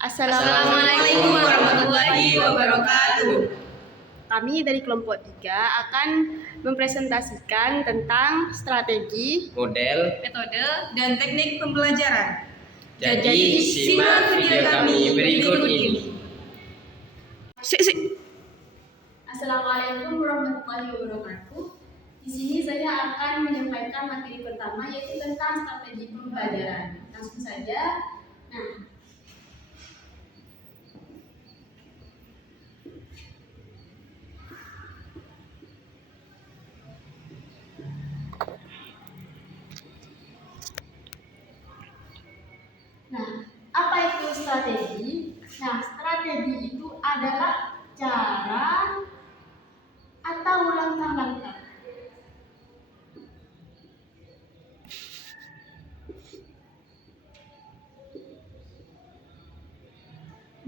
Assalamualaikum warahmatullahi wabarakatuh. Kami dari kelompok 3 akan mempresentasikan tentang strategi, model, metode, dan teknik pembelajaran. Jadi simak video kami berikut ini. Assalamualaikum warahmatullahi wabarakatuh. Di sini saya akan menyampaikan materi pertama, yaitu tentang strategi pembelajaran. Langsung saja. Apa itu strategi? Strategi itu adalah cara atau langkah-langkah.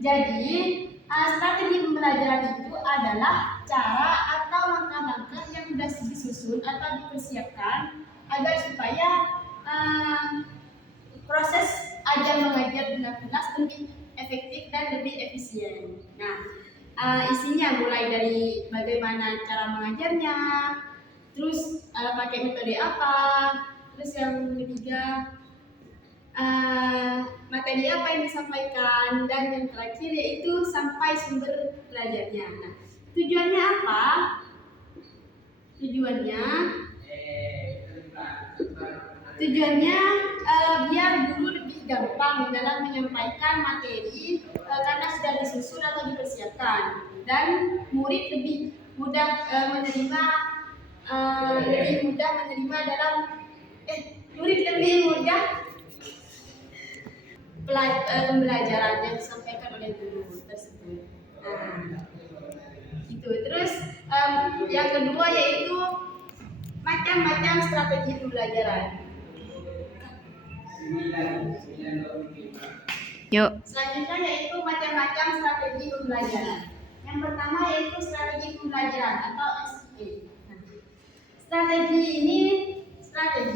Jadi, strategi pembelajaran itu adalah cara atau langkah-langkah yang sudah disusun atau dipersiapkan agar supaya proses ajar mengajar benar-benar lebih efektif dan lebih efisien. Isinya mulai dari bagaimana cara mengajarnya, terus pakai metode apa, terus yang ketiga materi apa yang disampaikan, dan yang terakhir yaitu sampai sumber belajarnya. Tujuannya apa? Tujuannya biar guru lebih gampang dalam menyampaikan materi karena sudah disusun atau dipersiapkan, dan murid lebih mudah menerima pembelajaran yang disampaikan oleh guru tersebut. Gitu. Terus yang kedua yaitu macam-macam strategi pembelajaran. Selanjutnya yaitu macam-macam strategi pembelajaran. Yang pertama yaitu strategi pembelajaran atau SPP. Strategi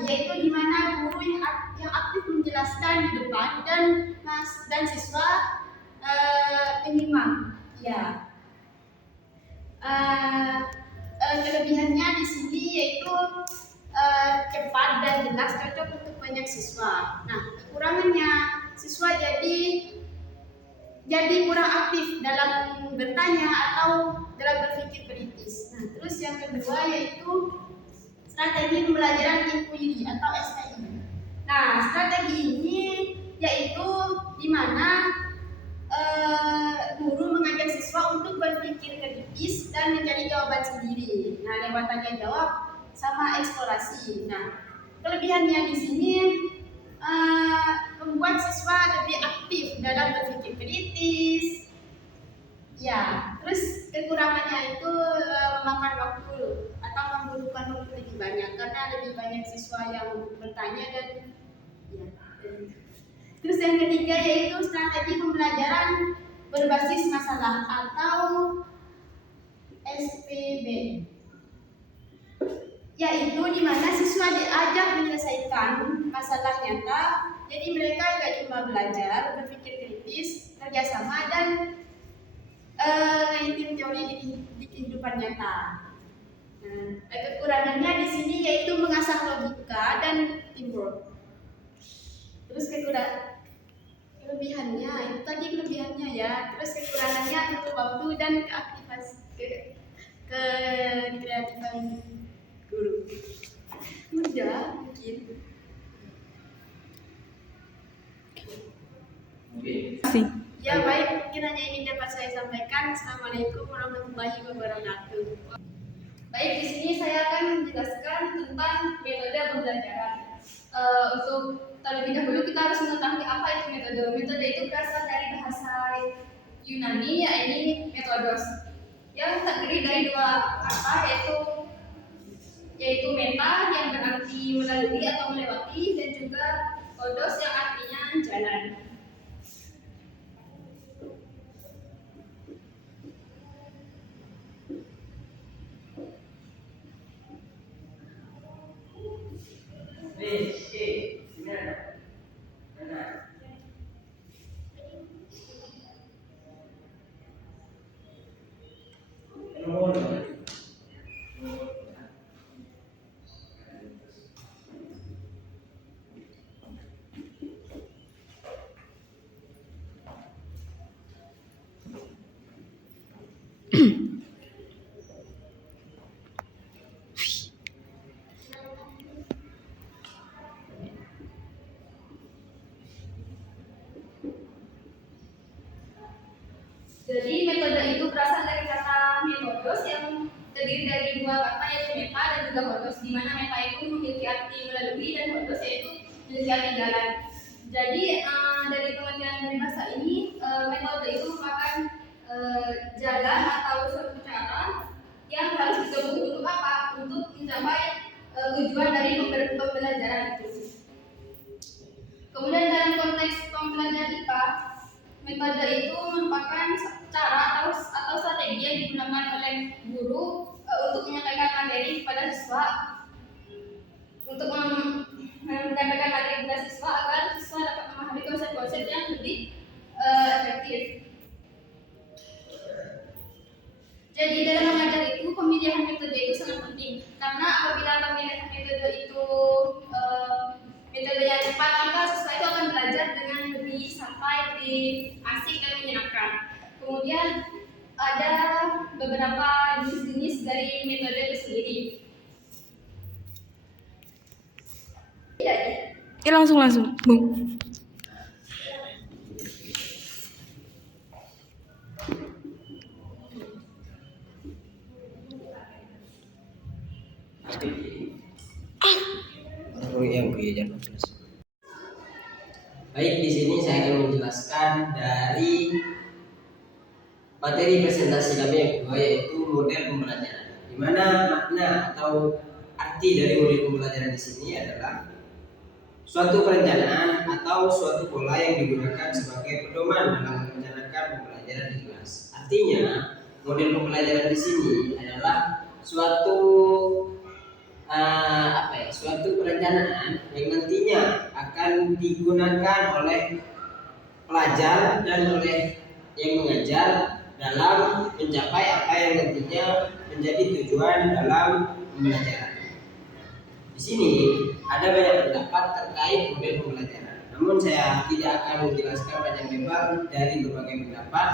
yaitu di mana guru yang aktif menjelaskan di depan dan siswa menyimak. Kelebihannya di sini yaitu cepat dan jelas, cocok untuk banyak siswa. Kekurangannya siswa jadi kurang aktif dalam bertanya atau dalam berpikir kritis. Terus yang kedua yaitu strategi pembelajaran inquiry atau SPI. Strategi ini yaitu di mana guru mengajak siswa untuk berpikir kritis dan mencari jawaban sendiri. Lewat tanya jawab sama eksplorasi. Kelebihannya di sini membuat siswa lebih aktif dalam berpikir kritis. Terus kekurangannya itu memakan waktu atau membutuhkan waktu lebih banyak karena lebih banyak siswa yang bertanya dan Terus yang ketiga yaitu strategi pembelajaran berbasis masalah atau SPB, yaitu di mana siswa diajak menyelesaikan masalah nyata. Jadi mereka tidak cuma belajar, berpikir kritis, kerjasama, dan ngaitin teori di kehidupan nyata. Kekurangannya di sini yaitu mengasah logika dan teamwork. Terus kelebihannya itu tadi kelebihannya ya. Terus kekurangannya butuh waktu dan kreatifan guru. Udah mungkin. Baik, mungkin hanya ini dapat saya sampaikan. Assalamualaikum warahmatullahi wabarakatuh. Baik, di sini saya akan menjelaskan tentang metode pembelajaran. Untuk terlebih dahulu kita harus mengetahui apa itu metode. Metode itu berasal dari bahasa Yunani, yaitu metodos, yang terdiri dari dua kata, yaitu meta yang berarti melalui atau melewati, dan juga odos yang artinya jalan. terdiri dari dua kata yaitu meta dan juga hodos, di mana meta itu memiliki arti melalui dan hodos yaitu memiliki arti jalan. Jadi dari pengertian dari bahasa ini, metode itu merupakan jalan atau suatu cara yang harus ditempuh untuk apa? Untuk mencapai tujuan dari pembelajaran itu. Kemudian dalam konteks pembelajaran IPA, metode itu merupakan cara atau strategi yang digunakan oleh guru untuk menyampaikan materi kepada siswa, untuk menyampaikan materi kepada siswa agar siswa dapat memahami konsep-konsep yang lebih efektif. Jadi dalam mengajar itu pemilihan metode itu sangat penting, karena apabila pemilihan metode itu metode yang tepat, maka siswa itu akan belajar dengan lebih santai, lebih asik dan menyenangkan. Kemudian ada beberapa jenis-jenis dari metode itu sendiri. Langsung, Bung. Baik, di sini saya akan menjelaskan dari materi presentasi kami yang kedua, yaitu model pembelajaran. Di mana makna atau arti dari model pembelajaran di sini adalah suatu perencanaan atau suatu pola yang digunakan sebagai pedoman dalam merencanakan pembelajaran di kelas. Artinya, model pembelajaran di sini adalah suatu suatu perencanaan yang nantinya akan digunakan oleh pelajar dan oleh yang mengajar dalam mencapai apa yang nantinya menjadi tujuan dalam pembelajaran. Di sini ada banyak pendapat terkait model pembelajaran. Namun saya tidak akan menjelaskan panjang lebar dari berbagai pendapat.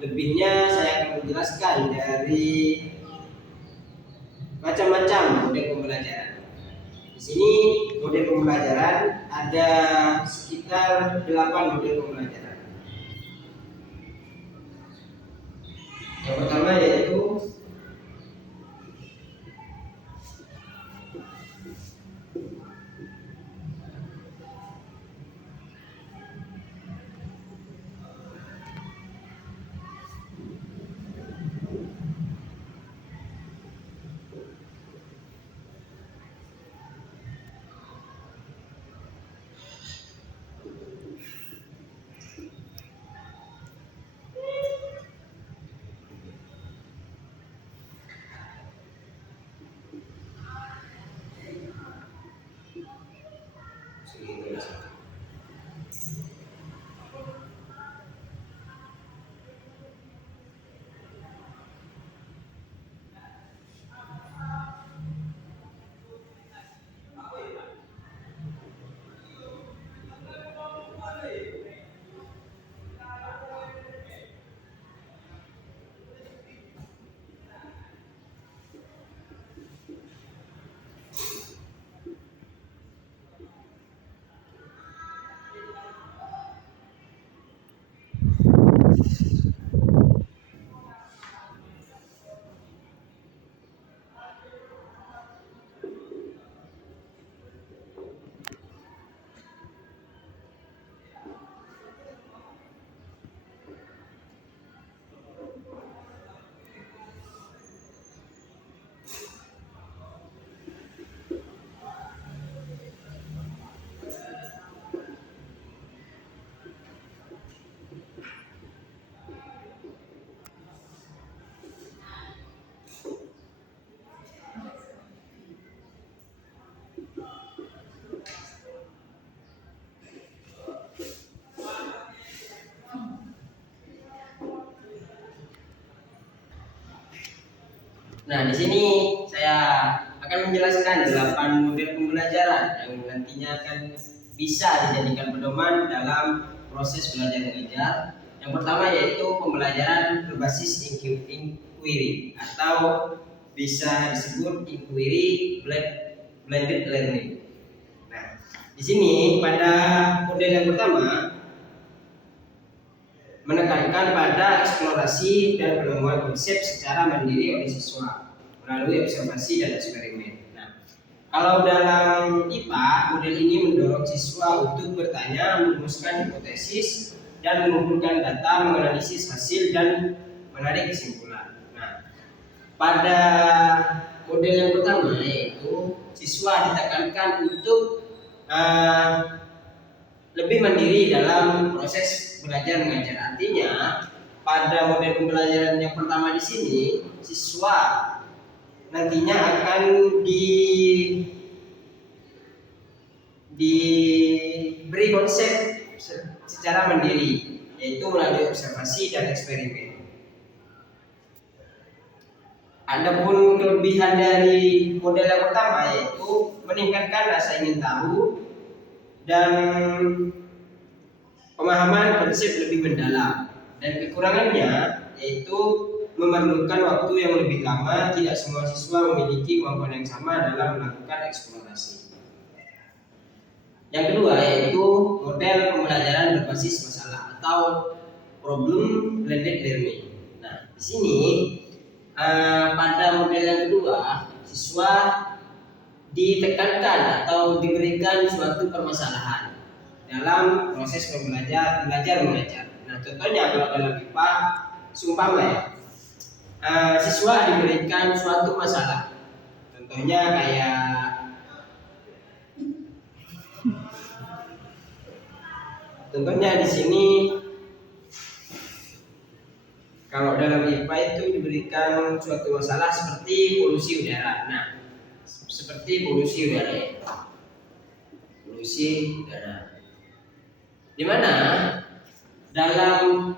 Lebihnya saya akan menjelaskan dari macam-macam model pembelajaran. Di sini model pembelajaran ada sekitar 8 model pembelajaran. Yang pertama yaitu Nah, di sini saya akan menjelaskan 8 model pembelajaran yang nantinya akan bisa dijadikan pedoman dalam proses belajar mengajar. Yang pertama yaitu pembelajaran berbasis inquiry atau bisa disebut inquiry blended learning. Nah, di sini pada model yang pertama menekankan pada eksplorasi dan penemuan konsep secara mandiri oleh siswa melalui observasi dan eksperimen. Nah, kalau dalam IPA, model ini mendorong siswa untuk bertanya, merumuskan hipotesis, dan mengumpulkan data, menganalisis hasil, dan menarik kesimpulan. Nah, pada model yang pertama yaitu siswa ditekankan untuk lebih mandiri dalam proses belajar mengajar. Artinya, pada model pembelajaran yang pertama di sini, siswa nantinya akan diberi konsep secara mandiri, yaitu melalui observasi dan eksperimen. Adapun kelebihan dari model yang pertama yaitu meningkatkan rasa ingin tahu dan pemahaman konsep lebih mendalam, dan kekurangannya yaitu memerlukan waktu yang lebih lama. Tidak semua siswa memiliki kemampuan yang sama dalam melakukan eksplorasi. Yang kedua yaitu model pembelajaran berbasis masalah atau problem blended learning. Nah, di sini pada model yang kedua, siswa ditekankan atau diberikan suatu permasalahan dalam proses belajar mengajar. Nah, contohnya kalau dalam IPA, seumpama ya, siswa diberikan suatu masalah. Contohnya di sini kalau dalam IPA itu diberikan suatu masalah seperti polusi udara. Nah, seperti polusi udara. Di mana dalam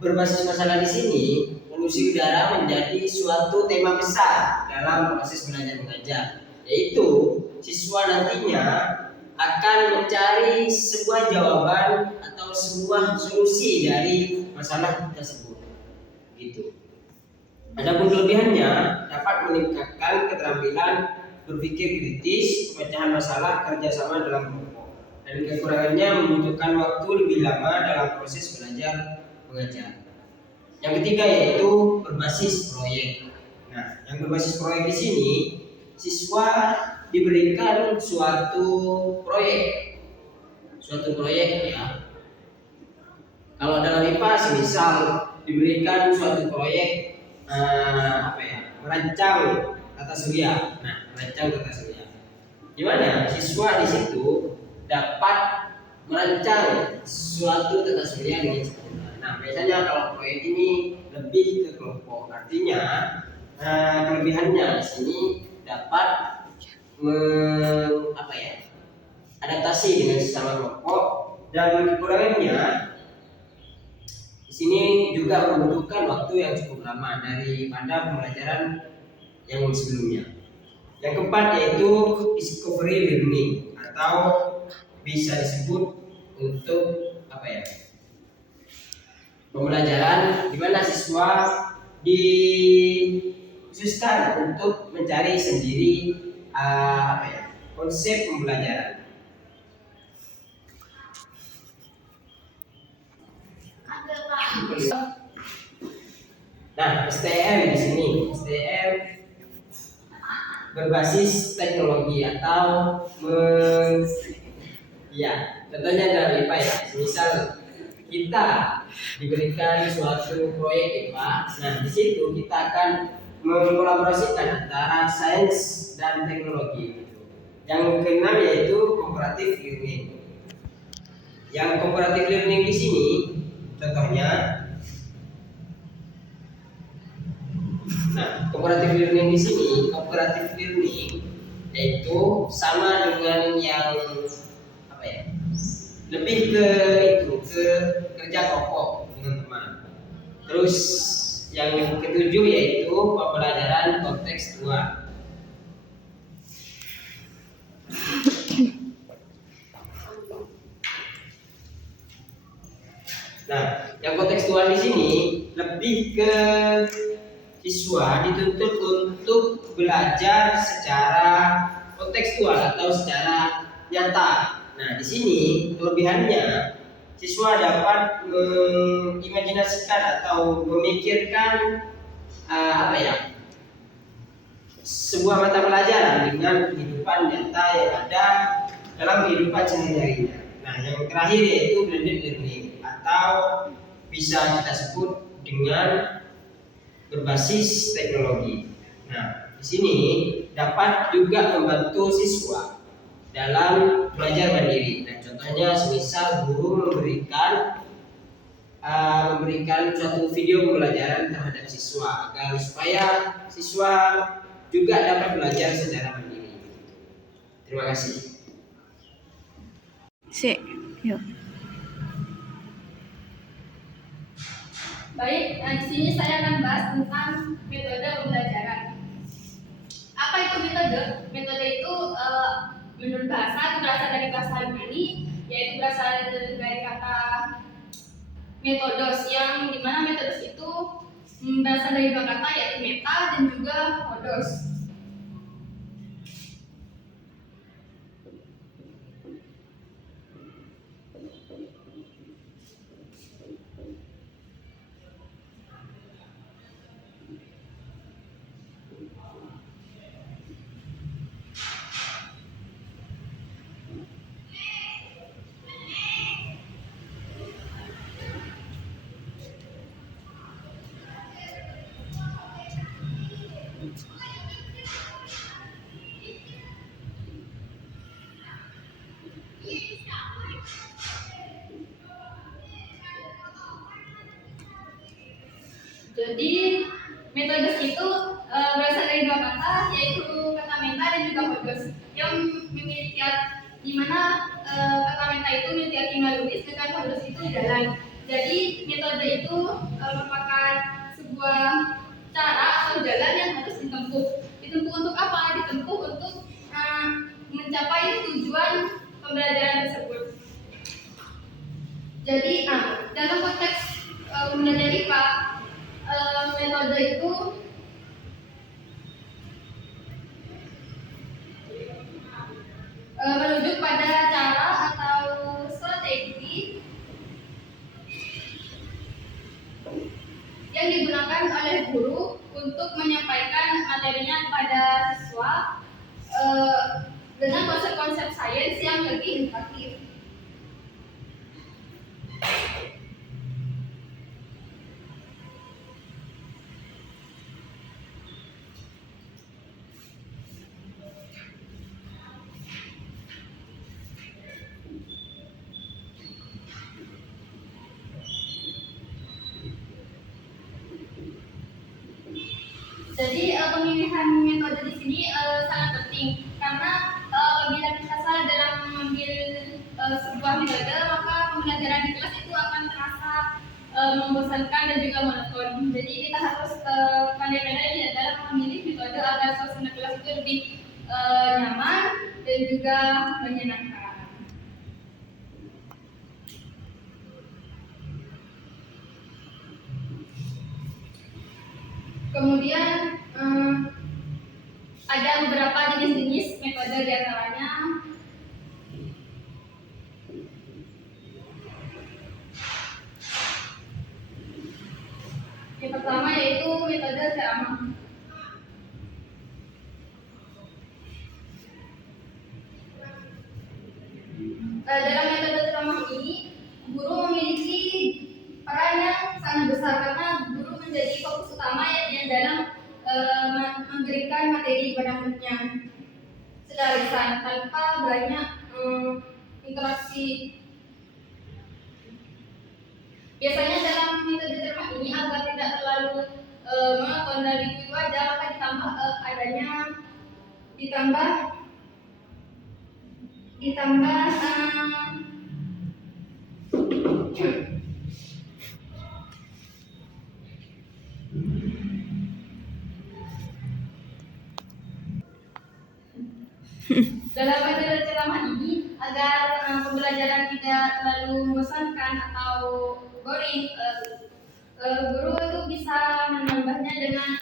berbasis masalah di sini, polusi udara menjadi suatu tema besar dalam proses belajar mengajar, yaitu siswa nantinya akan mencari sebuah jawaban atau sebuah solusi dari masalah tersebut. Gitu. Adapun kelebihannya dapat meningkatkan keterampilan berpikir kritis, pemecahan masalah, kerjasama dalam kelompok. Dan kekurangannya membutuhkan waktu lebih lama dalam proses belajar mengajar. Yang ketiga yaitu berbasis proyek. Nah, yang berbasis proyek di sini, siswa diberikan suatu proyek ya. Kalau dalam IPA semisal diberikan suatu proyek merancang tata surya. Nah, merancang tata surya. Di mana siswa di situ dapat merancang suatu tata surya dengan sempurna. Nah, biasanya kalau proyek ini lebih ke kelompok. Artinya kelebihannya di sini dapat adaptasi dengan sesama kelompok, dan kekurangannya di sini juga membutuhkan waktu yang cukup lama daripada pembelajaran yang sebelumnya. Yang keempat yaitu discovery learning, atau bisa disebut untuk pembelajaran di mana siswa dikhususkan untuk mencari sendiri konsep pembelajaran. Nah, STM di sini, STM berbasis teknologi atau contohnya dalam IPA ya. Misal kita diberikan suatu proyek IPA, nah di situ kita akan mengkolaborasikan antara sains dan teknologi. Yang keenam yaitu comparative learning. Yang comparative learning di sini contohnya, comparative learning di sini, comparative learning yaitu sama dengan yang lebih ke kerja kelompok dengan teman. Terus yang ketujuh yaitu pembelajaran kontekstual. Nah, yang kontekstual di sini lebih ke siswa dituntut untuk belajar secara kontekstual atau secara nyata. Nah, di sini kelebihannya siswa dapat mengimajinasikan atau memikirkan sebuah mata pelajaran dengan kehidupan nyata yang ada dalam kehidupan sehari-harinya. Nah, yang terakhir yaitu blended learning atau bisa kita sebut dengan berbasis teknologi. Nah, di sini dapat juga membantu siswa dalam belajar mandiri. Nah, contohnya semisal guru memberikan suatu video pembelajaran terhadap siswa agar supaya siswa juga dapat belajar secara mandiri. Terima kasih. Sik, yuk. Baik, di sini saya akan bahas tentang metode pembelajaran. Apa itu metode? Metode itu menurut bahasa itu berasal dari bahasa Yunani, yaitu berasal dari kata metodos, yang dimana metodos itu berasal dari dua kata, yaitu meta dan juga hodos. Jadi metode itu berasal dari dua kata, yaitu kata meta dan juga hodos, yang memiliki di mana kata meta itu memiliki arti luris dan hodos itu jalan. Jadi metode itu merupakan sebuah cara atau jalan yang harus ditempuh. Ditempuh untuk apa? Ditempuh untuk mencapai tujuan pembelajaran tersebut. Jadi dalam konteks belajar IPA, metode itu merujuk pada cara atau strategi yang digunakan oleh guru untuk menyampaikan materinya kepada siswa dengan konsep-konsep sains yang lebih interaktif. Jadi pemilihan metode di sini sangat penting, karena apabila kita salah dalam mengambil sebuah metode, maka pembelajaran di kelas itu akan terasa membosankan dan juga monoton. Jadi kita harus pandai-pandai ya dalam memilih metode agar suasana kelas itu lebih nyaman dan juga menyenangkan. Kemudian ada beberapa jenis-jenis metode, diantaranya yang pertama yaitu metode ceramah. Dalam metode ceramah ini, guru memiliki peran yang sangat besar karena guru menjadi fokus utama yang dalam memberikan materi pada muridnya secara lisan tanpa banyak interaksi. Biasanya dalam metode ceramah ini, agar tidak terlalu monoton dan itu aja, maka ditambah dalam metode ceramah ini, agar pembelajaran tidak terlalu membosankan atau boring, guru itu bisa menambahnya dengan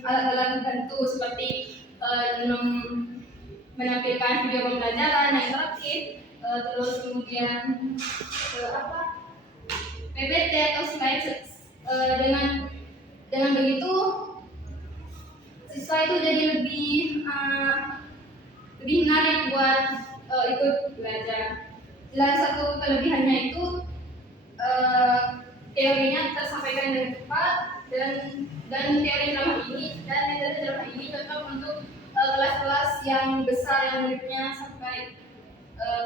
alat-alat tertentu seperti menampilkan video pembelajaran yang interaktif, terus kemudian PPT atau slide. Dengan begitu siswa itu jadi lebih menarik buat ikut belajar. Dan satu kelebihannya itu teorinya tersampaikan dengan cepat dan teori drama ini dan metode drama ini cocok untuk kelas-kelas yang besar yang muridnya sampai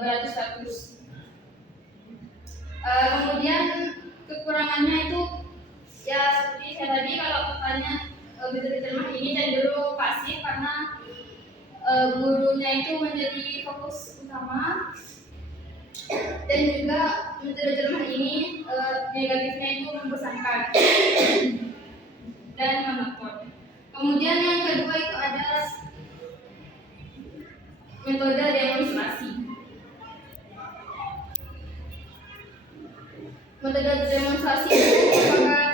beratus-ratus. Kemudian kekurangannya itu ya seperti saya tadi, kalau tanya metode drama ini cenderung pasif karena gurunya itu menjadi fokus utama, dan juga metode drama ini negatifnya itu membosankan dan monoton. Kemudian yang kedua itu ada metode demonstrasi. Metode demonstrasi itu merupakan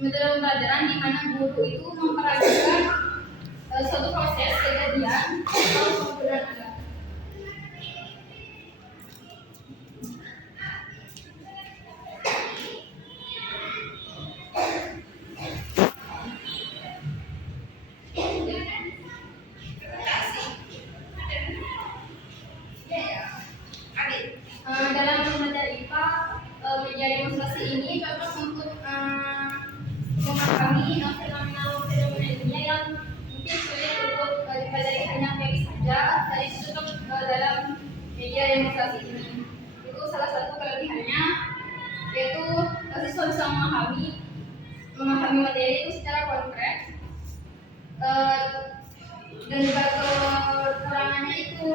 metode pembelajaran di mana guru itu memperagakan suatu proses kejadian atau penggunaan alat. Dalam belajar IPA, media demonstrasi ini cocok untuk memahami fenomena dunia yang mungkin sulit untuk dipelajari hanya teori saja. Jadi cocok dalam media demonstrasi ini. Itu salah satu kelebihannya, yaitu siswa bisa memahami materi itu secara konkret. Dan juga kekurangannya itu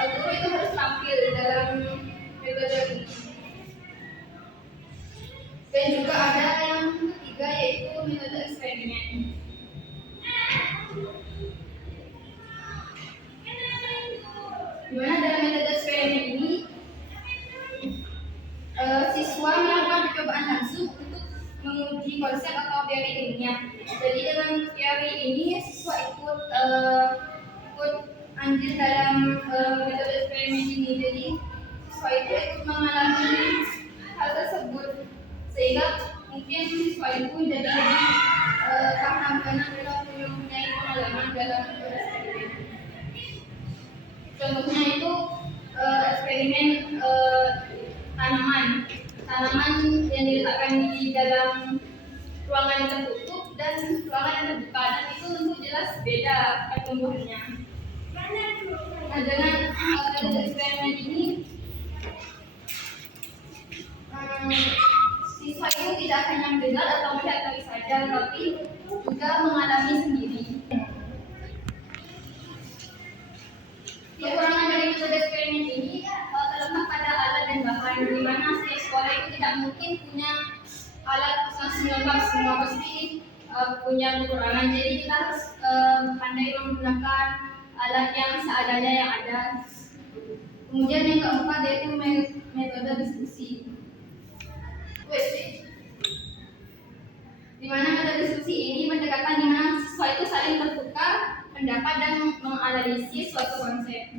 guru itu harus tampil dalam metode ini. Dan juga ada yang ketiga, yaitu metode eksperimen. Dimana dalam metode eksperimen ini siswa melakukan percobaan langsung untuk menguji konsep atau teori ilmiah. Jadi dengan teori ini siswa ikut andil dalam metode eksperimen ini. Jadi siswa itu ikut mengalami hal tersebut, sehingga mungkin siswa itu jadi lebih paham karena mereka mempunyai pengalaman dalam metode eksperimen. Contohnya itu eksperimen tanaman yang diletakkan di dalam ruangan yang tertutup dan ruangan yang terbuka, dan itu tentu jelas beda pertumbuhannya. Nah, dengan metode eksperimen ini siswa itu tidak hanya mendengar atau melihat tadi saja, tapi juga mengalami sendiri. Kekurangan dari metode eksperimen ini terletak pada alat dan bahan, di mana sekolah itu tidak mungkin punya alat lengkap semua, pasti punya kekurangan. Jadi kita harus pandai menggunakan alat yang seadanya yang ada. Kemudian yang keempat yaitu metode diskusi. Di mana metode diskusi ini pendekatan di mana siswa itu saling bertukar pendapat dan menganalisis suatu konsep.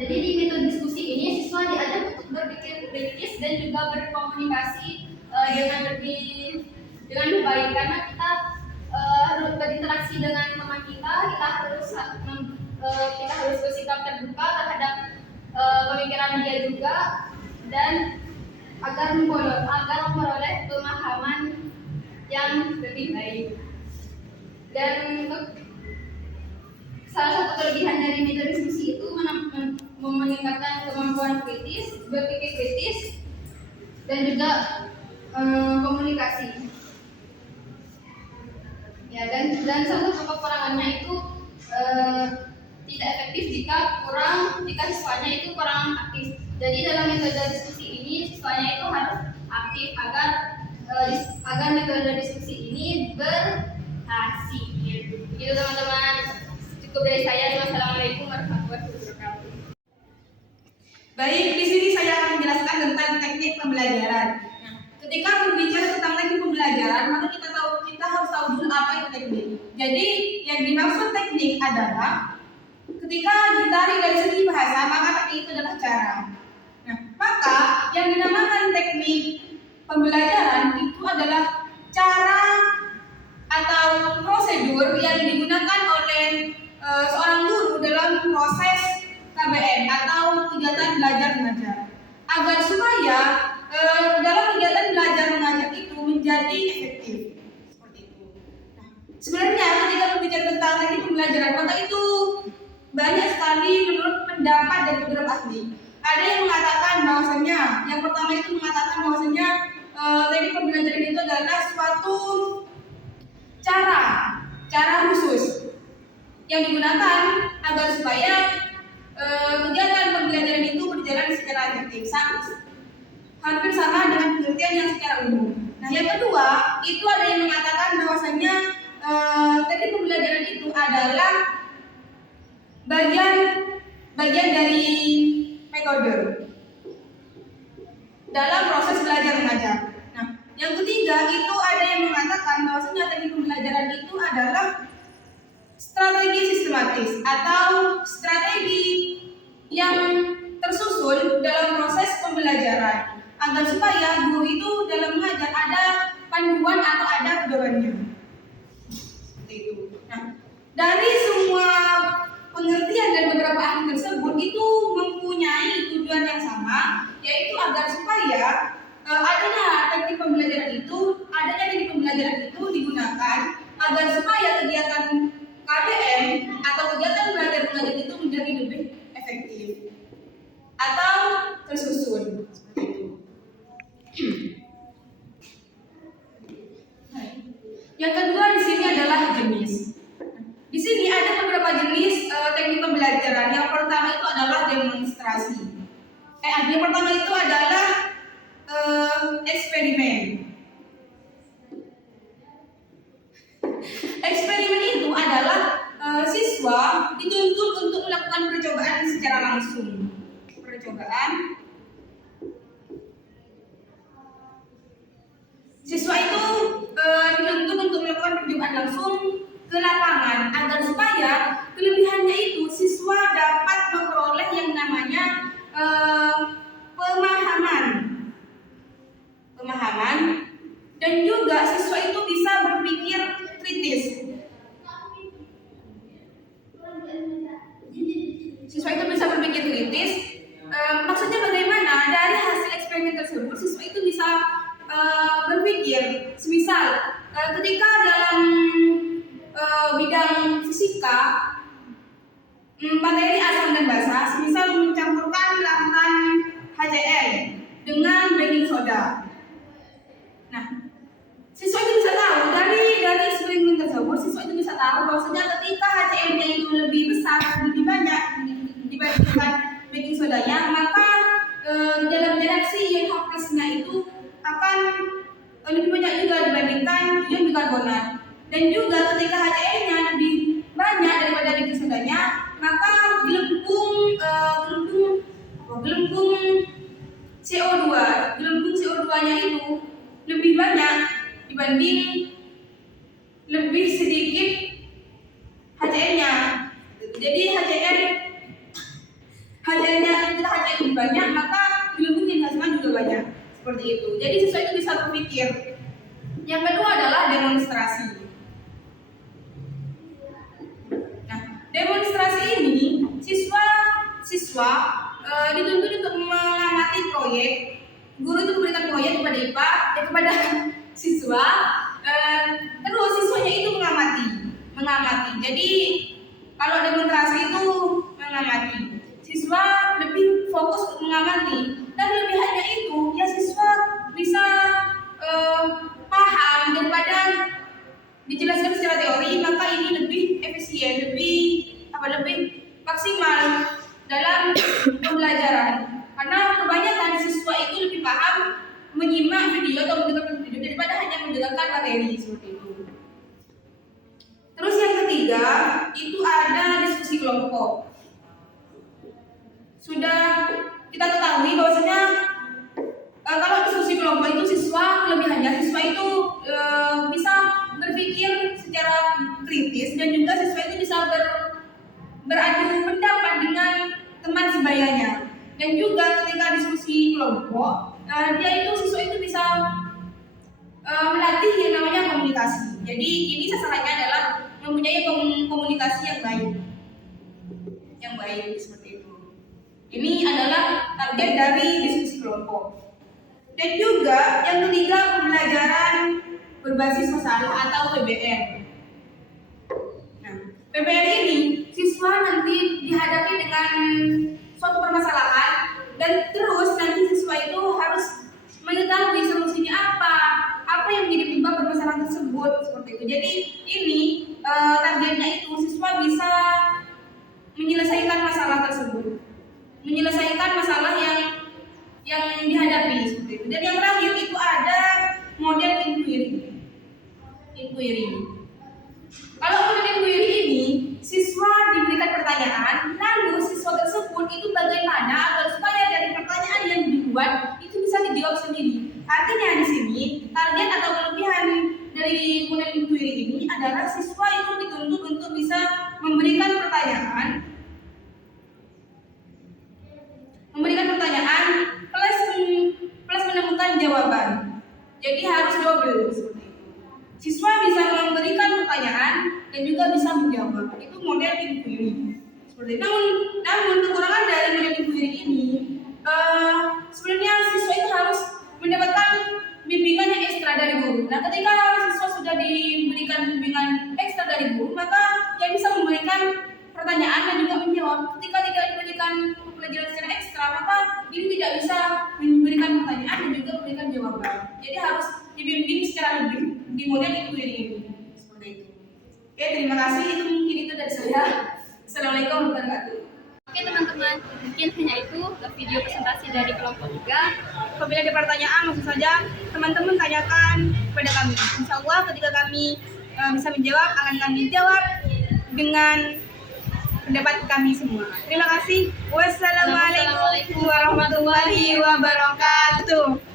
Jadi di metode diskusi ini siswa diajak untuk berpikir kritis dan juga berkomunikasi dengan baik, karena kita harus berinteraksi dengan teman kita harus bersikap terbuka terhadap pemikiran dia juga, dan agar memperoleh pemahaman yang lebih baik. Dan salah satu kelebihan dari metode diskusi itu meningkatkan kemampuan berpikir kritis, dan juga komunikasi. Ya, dan satu kekurangannya itu tidak efektif jika siswanya itu kurang aktif. Jadi dalam metode diskusi ini siswanya itu harus aktif agar metode diskusi ini berhasil. Begitu teman-teman, cukup dari saya. Wassalamualaikum warahmatullahi wabarakatuh. Baik, di sini saya akan menjelaskan tentang teknik pembelajaran. Nah, ketika berbicara tentang teknik pembelajaran, maka kita harus tahu dulu apa itu teknik. Jadi, yang dimaksud teknik adalah ketika ditarik dari segi bahasa, maka teknik itu adalah cara. Nah, Maka yang dinamakan teknik pembelajaran itu adalah cara atau prosedur yang digunakan oleh seorang guru dalam proses KBM atau kegiatan belajar mengajar, agar supaya dalam kegiatan belajar mengajar itu menjadi efektif. Seperti itu. Nah, sebenarnya ketika berbicara tentang teknik pembelajaran, maka itu banyak sekali menurut pendapat dari beberapa ahli. Ada yang mengatakan bahwasanya, yang pertama itu mengatakan bahwasanya teknik pembelajaran itu adalah suatu cara khusus yang digunakan agar supaya kegiatan pembelajaran itu berjalan secara efektif, hampir sama dengan pengertian yang secara umum. Nah, yang kedua itu ada yang mengatakan bahwasanya teknik pembelajaran itu adalah bagian dari metode dalam proses belajar mengajar. Nah, yang ketiga itu ada yang mengatakan bahwasanya teknik pembelajaran itu adalah strategi sistematis atau strategi yang tersusun dalam proses pembelajaran agar supaya guru itu dalam mengajar ada panduan atau ada pedomannya. Seperti itu. Nah, dari semua pengertian dan beberapa ahli tersebut itu mempunyai tujuan yang sama, yaitu agar supaya adanya teknik pembelajaran itu digunakan agar supaya kegiatan KBM atau kegiatan belajar mengajar itu menjadi lebih efektif atau tersusun. Seperti itu. Yang kedua di sini adalah jenis. Di sini ada beberapa jenis teknik pembelajaran. Yang pertama itu adalah demonstrasi. Yang pertama itu adalah eksperimen. Eksperimen itu adalah siswa dituntut untuk melakukan percobaan secara langsung. Siswa itu dituntut untuk melakukan percobaan langsung ke lapangan agar supaya kelebihannya itu siswa dapat memperoleh yang namanya pemahaman dan juga siswa itu bisa berpikir kritis. Maksudnya bagaimana? Dari hasil eksperimen tersebut siswa itu bisa berpikir. Semisal ketika dalam bidang fisika materi asam dan basa, semisal mencampurkan larutan HCl dengan baking soda. Nah, siswa itu bisa tahu dari eksperimen tersebut, siswa itu bisa tahu bahwasanya ketika HCl-nya itu lebih besar, lebih banyak dibandingkan baking sodanya, maka dalam reaksi IOH+-nya itu akan lebih banyak juga dibandingkan ion bikarbonat. Dan juga ketika HCl-nya lebih banyak daripada baking sodanya, maka gelembung CO2-nya itu lebih banyak dibanding lebih sedikit HCl-nya. Jadi HCl-nya lebih banyak, maka gelembung yang dihasilkan juga banyak. Seperti itu. Jadi siswa itu bisa berpikir. Yang kedua adalah demonstrasi. Nah, demonstrasi ini siswa dituntut untuk mengamati proyek. Guru itu memberikan proyek kepada siswa, terus siswanya itu mengamati. Jadi kalau demonstrasi itu mengamati, siswa lebih fokus untuk mengamati, dan kelebihannya itu ya siswa bisa paham daripada dijelaskan secara teori, maka ini lebih efisien, lebih maksimal dalam pembelajaran. Karena kebanyakan siswa itu lebih paham menyimak video atau mendengarkan video daripada hanya mendengarkan materi seperti itu. Terus yang ketiga itu ada diskusi kelompok. Sudah kita ketahui bahwasanya kalau diskusi kelompok itu kelebihannya siswa itu bisa berpikir secara kritis, dan juga siswa itu bisa beradu pendapat dengan teman sebayanya. Dan juga ketika diskusi kelompok, siswa itu bisa melatih yang namanya komunikasi. Jadi ini sasarannya adalah mempunyai komunikasi yang baik seperti itu. Ini adalah target dari diskusi kelompok. Dan juga yang ketiga, pembelajaran berbasis masalah atau PBM. Nah, PBM ini siswa nanti dihadapi dengan suatu permasalahan dan terus nanti siswa itu harus mengetahui solusinya apa yang menjadi penyebab permasalahan tersebut seperti itu. Jadi ini targetnya itu siswa bisa menyelesaikan masalah tersebut, menyelesaikan masalah yang dihadapi seperti itu. Dan yang terakhir itu ada model inquiry. Kalau model inquiry ini, siswa diberikan pertanyaan, lalu siswa tersebut itu bagaimana agar supaya dari pertanyaan yang dibuat itu bisa dijawab sendiri. Artinya di sini target atau kelebihan dari model inquiry ini adalah siswa itu dituntut untuk bisa memberikan pertanyaan plus menemukan jawaban. Jadi harus double seperti itu. Siswa bisa memberikan pertanyaan dan juga bisa menjawab. Itu model inquiry. Seperti itu. Namun kekurangan dari model inquiry ini sebenarnya siswa itu harus mendapatkan bimbingan yang ekstra dari guru. Nah, ketika siswa sudah diberikan bimbingan ekstra dari guru, maka yang bisa memberikan pertanyaan dan juga menjawab. Ketika tidak diberikan pelajaran secara ekstra, maka dia tidak bisa memberikan pertanyaan dan juga memberikan jawaban. Jadi harus dibimbing secara lebih di model inquiry ini. Seperti itu. Oke, terima kasih. Itu mungkin itu dari saya. Assalamualaikum warahmatullahi wabarakatuh. Oke teman-teman, mungkin hanya itu video presentasi dari kelompok 3. Apabila ada pertanyaan, langsung saja teman-teman tanyakan kepada kami. Insya Allah ketika kami bisa menjawab, akan kami jawab dengan pendapat kami semua. Terima kasih. Wassalamualaikum warahmatullahi wabarakatuh.